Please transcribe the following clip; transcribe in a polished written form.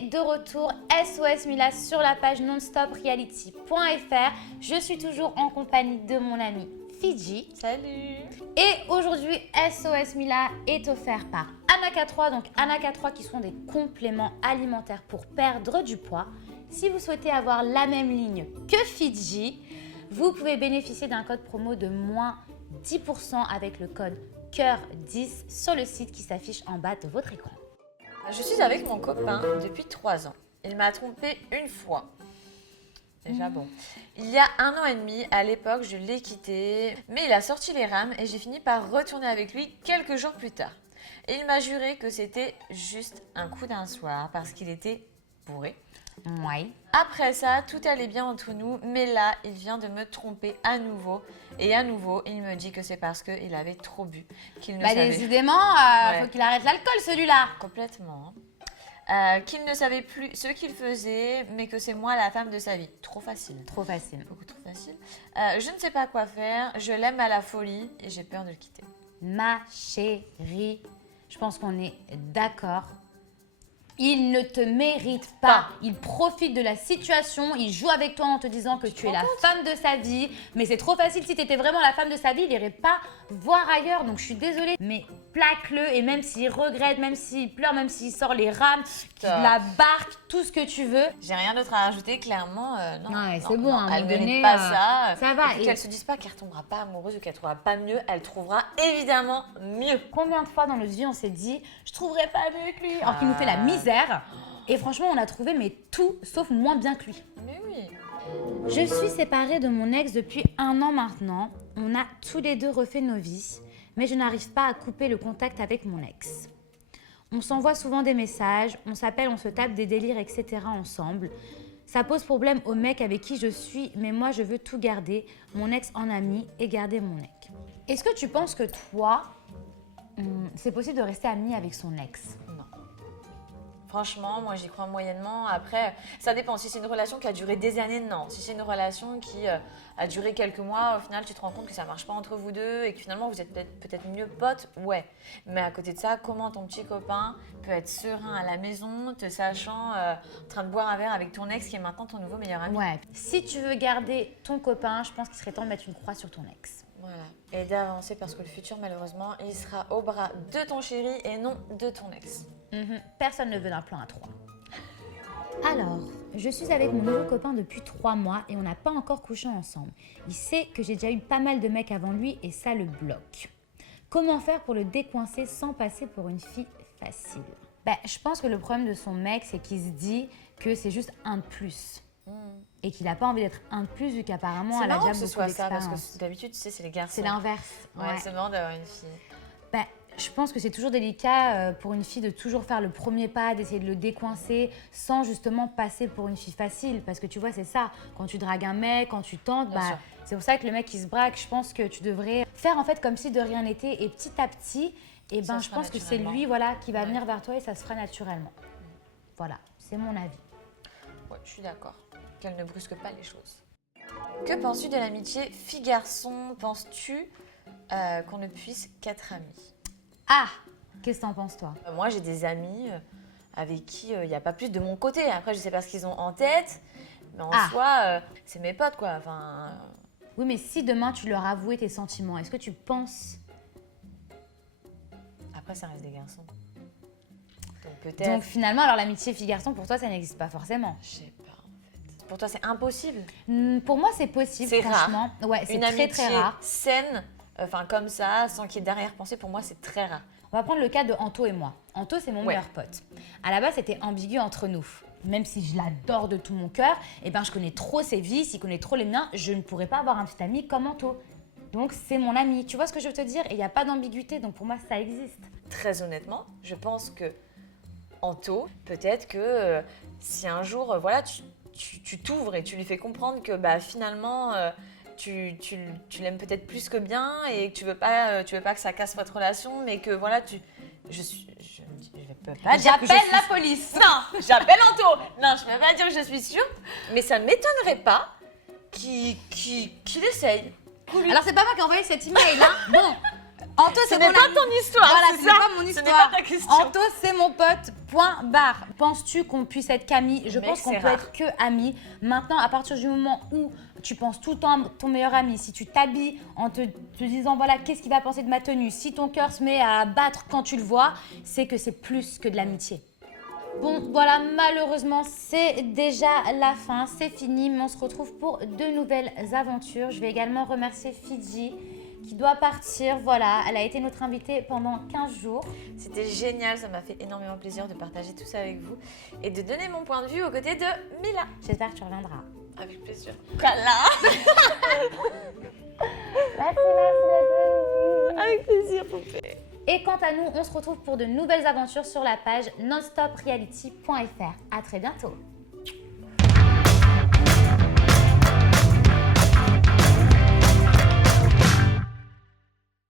est de retour, SOS Mila sur la page nonstopreality.fr. Je suis toujours en compagnie de mon amie Fidji. Salut. Et aujourd'hui, SOS Mila est offert par Anaka3. Donc Anaka3 qui sont des compléments alimentaires pour perdre du poids. Si vous souhaitez avoir la même ligne que Fidji, vous pouvez bénéficier d'un code promo de moins 10% avec le code COEUR10 sur le site qui s'affiche en bas de votre écran. Je suis avec mon copain depuis 3 ans. Il m'a trompée une fois. Déjà bon. Il y a 1 an et demi, à l'époque, je l'ai quitté. Mais il a sorti les rames et j'ai fini par retourner avec lui quelques jours plus tard. Et il m'a juré que c'était juste un coup d'un soir parce qu'il était bourré. Ouais. Après ça, tout allait bien entre nous, mais là, il vient de me tromper à nouveau. Et à nouveau, il me dit que c'est parce qu'il avait trop bu, qu'il ne savait... Décidément, faut qu'il arrête l'alcool, celui-là. Complètement. Qu'il ne savait plus ce qu'il faisait, mais que c'est moi la femme de sa vie. Trop facile. Trop facile. Beaucoup trop facile. Je ne sais pas quoi faire, je l'aime à la folie et j'ai peur de le quitter. Ma chérie, je pense qu'on est d'accord. Il ne te mérite pas. Il profite de la situation. Il joue avec toi en te disant que tu es la femme de sa vie. Mais c'est trop facile. Si tu étais vraiment la femme de sa vie, il n'irait pas voir ailleurs. Donc, je suis désolée. Mais plaque-le. Et même s'il regrette, même s'il pleure, même s'il sort les rames, la barque, tout ce que tu veux. J'ai rien d'autre à rajouter. Clairement, non. Non, c'est bon. À un elle ne moment donné, mérite pas ça. Ça va. Et qu'elle ne se dise pas qu'elle ne tombera pas amoureuse ou qu'elle ne trouvera pas mieux. Elle trouvera évidemment mieux. Combien de fois dans notre vie, on s'est dit « Je trouverai pas mieux que lui » alors qu'il nous fait la misère. Et franchement, on a trouvé mais tout sauf moins bien que lui. Mais oui. Je suis séparée de mon ex depuis 1 an maintenant. On a tous les deux refait nos vies, mais je n'arrive pas à couper le contact avec mon ex. On s'envoie souvent des messages, on s'appelle, on se tape des délires, etc. ensemble. Ça pose problème au mec avec qui je suis, mais moi je veux tout garder, mon ex en ami et garder mon ex. Est-ce que tu penses que toi, c'est possible de rester amie avec son ex? Non. Franchement, moi j'y crois moyennement. Après, ça dépend. Si c'est une relation qui a duré des années, non. Si c'est une relation qui a duré quelques mois, au final tu te rends compte que ça marche pas entre vous deux et que finalement vous êtes peut-être mieux potes, ouais. Mais à côté de ça, comment ton petit copain peut être serein à la maison, te sachant en train de boire un verre avec ton ex qui est maintenant ton nouveau meilleur ami? Ouais. Si tu veux garder ton copain, je pense qu'il serait temps de mettre une croix sur ton ex. Voilà. Et d'avancer parce que le futur, malheureusement, il sera au bras de ton chéri et non de ton ex. Personne ne veut d'un plan à 3. Alors, je suis avec mon nouveau copain depuis 3 mois et on n'a pas encore couché ensemble. Il sait que j'ai déjà eu pas mal de mecs avant lui et ça le bloque. Comment faire pour le décoincer sans passer pour une fille facile? Je pense que le problème de son mec, c'est qu'il se dit que c'est juste un de plus. Et qu'il n'a pas envie d'être un de plus vu qu'apparemment elle a déjà beaucoup d'expérience. Parce que d'habitude, tu sais, c'est les garçons. C'est l'inverse. Ouais, c'est marrant d'avoir une fille. Je pense que c'est toujours délicat pour une fille de toujours faire le premier pas, d'essayer de le décoincer sans justement passer pour une fille facile. Parce que tu vois, c'est ça. Quand tu dragues un mec, quand tu tentes, c'est pour ça que le mec qui se braque, je pense que tu devrais faire en fait comme si de rien n'était. Et petit à petit, je pense que c'est lui qui va venir vers toi et ça se fera naturellement. Voilà, c'est mon avis. Ouais, je suis d'accord. Qu'elle ne brusque pas les choses. Que penses-tu de l'amitié fille-garçon? Penses-tu qu'on ne puisse qu'être amis? Ah, qu'est-ce que t'en penses toi? Moi, j'ai des amis avec qui il n'y a pas plus de mon côté. Après, je sais pas ce qu'ils ont en tête, mais en soi, c'est mes potes, quoi. Enfin... Oui, mais si demain tu leur avouais tes sentiments, est-ce que tu penses... Après, ça reste des garçons. Donc peut-être... Donc finalement, alors l'amitié fille-garçon, pour toi, ça n'existe pas forcément? Je sais pas, en fait. Pour toi, c'est impossible? Pour moi, c'est possible, franchement. Rare. Ouais, c'est une très, amitié très rare. Saine, comme ça, sans qu'il y ait d'arrière-pensée, pour moi, c'est très rare. On va prendre le cas de Anto et moi. Anto, c'est mon meilleur pote. À la base, c'était ambigu entre nous. Même si je l'adore de tout mon cœur, je connais trop ses vices, il connaît trop les miens, je ne pourrais pas avoir un petit ami comme Anto. Donc, c'est mon ami. Tu vois ce que je veux te dire? Et il n'y a pas d'ambiguïté, donc pour moi, ça existe. Très honnêtement, je pense que Anto, peut-être que si un jour, tu t'ouvres et tu lui fais comprendre que finalement... Tu l'aimes peut-être plus que bien et que tu veux pas que ça casse votre relation, mais que je peux pas dire que j'appelle la police. Non, j'appelle Anto. Non, je peux pas dire que je suis sûre, mais ça ne m'étonnerait pas qu'il essaye. Alors c'est pas moi qui ai envoyé cet email, hein. Bon, Anto, Ce c'est n'est mon pas ami. ton histoire, Voilà, c'est ce n'est ça. pas mon Ce n'est histoire. pas ta question. Anto, c'est mon pote, point barre. Penses-tu qu'on puisse être qu'amis? Je Mec, pense qu'on c'est peut rare. être que amis. Maintenant, à partir du moment où tu penses tout le temps à ton meilleur ami, si tu t'habilles en te disant, voilà, qu'est-ce qu'il va penser de ma tenue, si ton cœur se met à battre quand tu le vois, c'est que c'est plus que de l'amitié. Bon, voilà, malheureusement, c'est déjà la fin, c'est fini, mais on se retrouve pour de nouvelles aventures. Je vais également remercier Fidji qui doit partir. Voilà, elle a été notre invitée pendant 15 jours. C'était génial, ça m'a fait énormément plaisir de partager tout ça avec vous et de donner mon point de vue aux côtés de Mila. J'espère que tu reviendras. Avec plaisir. Voilà. Merci. Avec plaisir, poupée. Et quant à nous, on se retrouve pour de nouvelles aventures sur la page nonstopreality.fr. À très bientôt.